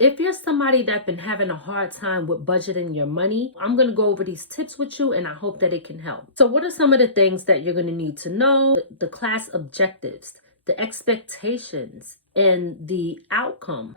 If you're somebody that's been having a hard time with budgeting your money, I'm going to go over these tips with you and I hope that it can help. So what are some of the things that you're going to need to know? The class objectives, the expectations, and the outcome.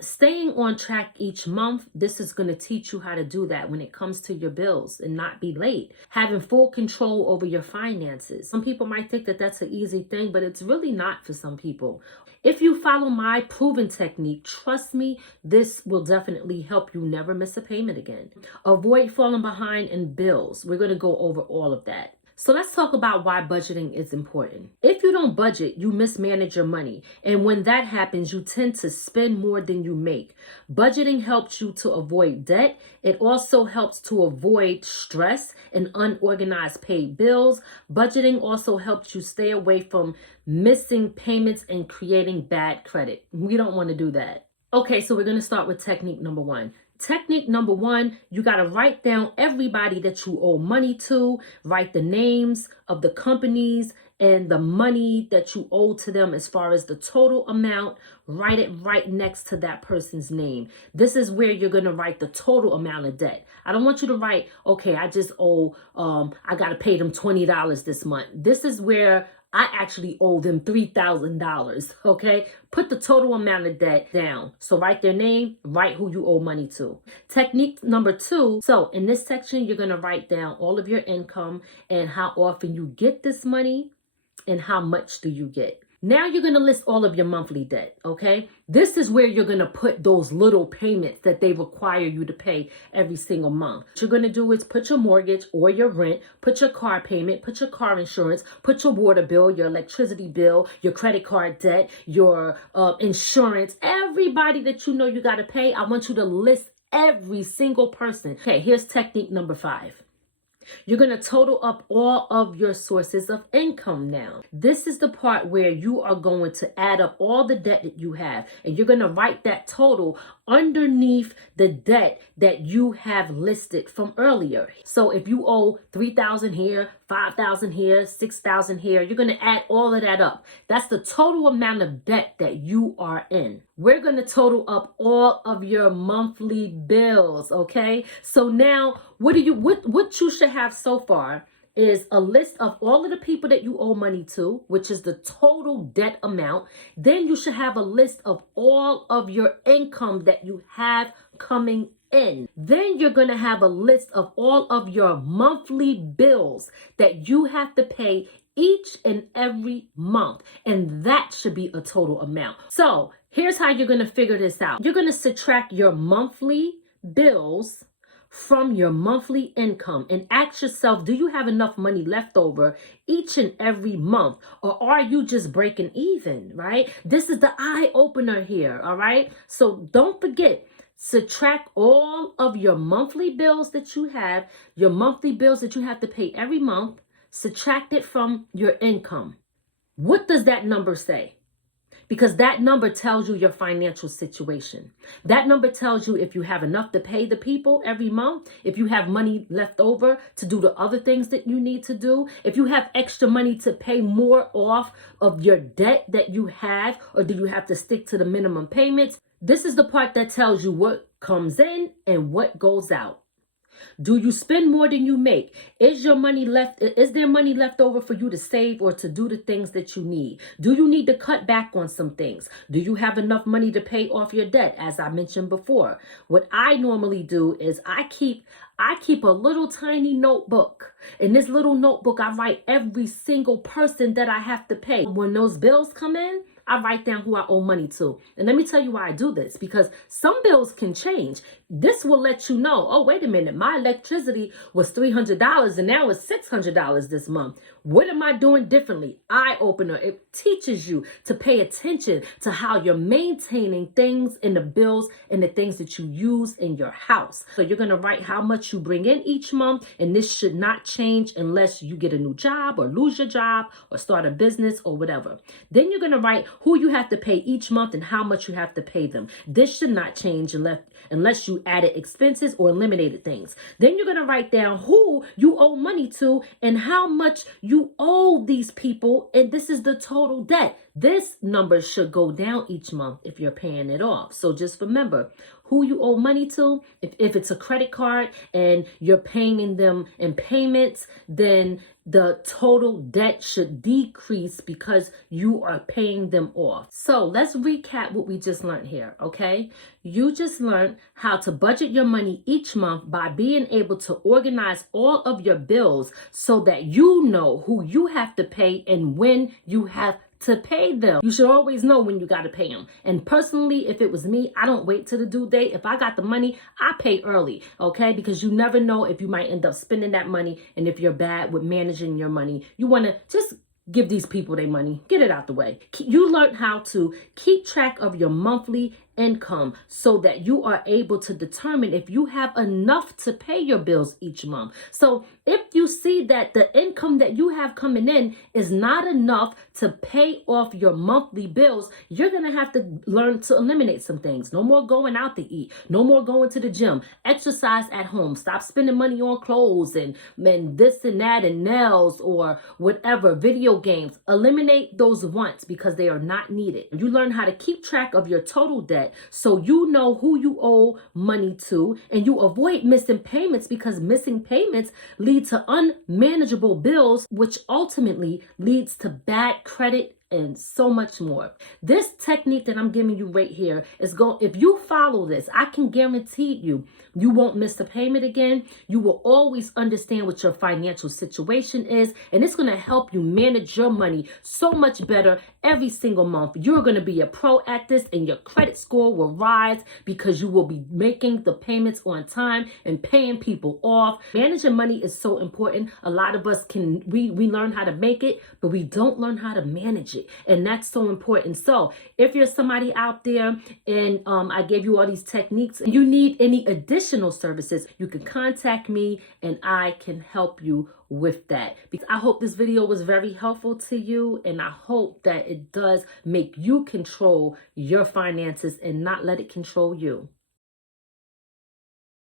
Staying on track each month, this is going to teach you how to do that when it comes to your bills and not be late. Having full control over your finances. Some people might think that that's an easy thing, but it's really not for some people. If you follow my proven technique, trust me, this will definitely help you never miss a payment again. Avoid falling behind in bills. We're going to go over all of that. So let's talk about why budgeting is important. If you don't budget, you mismanage your money. And when that happens, you tend to spend more than you make. Budgeting helps you to avoid debt. It also helps to avoid stress and unorganized paid bills. Budgeting also helps you stay away from missing payments and creating bad credit. We don't want to do that. Okay, so we're going to start with technique number one. Technique number one, you got to write down everybody that you owe money to, write the names of the companies and the money that you owe to them as far as the total amount, write it right next to that person's name. This is where you're going to write the total amount of debt. I don't want you to write, okay, I just owe, I got to pay them $20 this month. This is where I actually owe them $3,000, okay? Put the total amount of debt down. So write their name, write who you owe money to. Technique number two. So in this section, you're going to write down all of your income and how often you get this money and how much do you get. Now you're going to list all of your monthly debt, okay? This is where you're going to put those little payments that they require you to pay every single month. What you're going to do is put your mortgage or your rent, put your car payment, put your car insurance, put your water bill, your electricity bill, your credit card debt, your insurance, everybody that you know you got to pay. I want you to list every single person. Okay, here's technique number 5. You're going to total up all of your sources of income now. This is the part where you are going to add up all the debt that you have, and you're going to write that total underneath the debt that you have listed from earlier. So if you owe $3,000 here, $5,000 here, $6,000 here, you're going to add all of that up. That's the total amount of debt that you are in. We're going to total up all of your monthly bills, okay? So now what you should have so far is a list of all of the people that you owe money to, which is the total debt amount. Then you should have a list of all of your income that you have coming in. Then you're going to have a list of all of your monthly bills that you have to pay each and every month. And that should be a total amount. So here's how you're going to figure this out. You're going to subtract your monthly bills from your monthly income and ask yourself, do you have enough money left over each and every month, or are you just breaking even, right? This is the eye opener here, all right? So don't forget, subtract all of your monthly bills that you have, your monthly bills that you have to pay every month, subtract it from your income. What does that number say? Because that number tells you your financial situation. That number tells you if you have enough to pay the people every month, if you have money left over to do the other things that you need to do, if you have extra money to pay more off of your debt that you have, or do you have to stick to the minimum payments? This is the part that tells you what comes in and what goes out. Do you spend more than you make? Is there money left over for you to save or to do the things that you need? Do you need to cut back on some things? Do you have enough money to pay off your debt? As I mentioned before, what I normally do is I keep a little tiny notebook. In this little notebook, I write every single person that I have to pay. When those bills come in, I write down who I owe money to. And let me tell you why I do this, because some bills can change. This will let you know, oh, wait a minute, my electricity was $300 and now it's $600 this month. What am I doing differently? Eye opener. It teaches you to pay attention to how you're maintaining things in the bills and the things that you use in your house. So you're going to write how much you bring in each month, and this should not change unless you get a new job or lose your job or start a business or whatever. Then you're going to write who you have to pay each month and how much you have to pay them. This should not change unless you added expenses or eliminated things. Then you're going to write down who you owe money to and how much you owe these people, and this is the total debt. This number should go down each month if you're paying it off. So just remember who you owe money to. If it's a credit card and you're paying them in payments, then the total debt should decrease because you are paying them off. So let's recap what we just learned here, okay? You just learned how to budget your money each month by being able to organize all of your bills so that you know who you have to pay and when you have to pay them. You should always know when you got to pay them. And personally, if it was me, I don't wait till the due date. If I got the money, I pay early, okay? Because you never know if you might end up spending that money. And if you're bad with managing your money, you want to just give these people their money. Get it out the way. You learned how to keep track of your monthly income so that you are able to determine if you have enough to pay your bills each month. So if you see that the income that you have coming in is not enough to pay off your monthly bills, you're going to have to learn to eliminate some things. No more going out to eat. No more going to the gym. Exercise at home. Stop spending money on clothes and this and that and nails or whatever, video games. Eliminate those wants because they are not needed. You learn how to keep track of your total debt so you know who you owe money to, and you avoid missing payments because missing payments lead to unmanageable bills, which ultimately leads to bad credit and so much more. This technique that I'm giving you right here is if you follow this, I can guarantee you won't miss a payment again. You will always understand what your financial situation is, and it's going to help you manage your money so much better every single month. You're going to be a pro at this, and your credit score will rise because you will be making the payments on time and paying people off. Managing money is so important. A lot of us we learn how to make it, but we don't learn how to manage it. And that's so important. So if you're somebody out there and I gave you all these techniques and you need any additional services, you can contact me and I can help you with that. I hope this video was very helpful to you, and I hope that it does make you control your finances and not let it control you.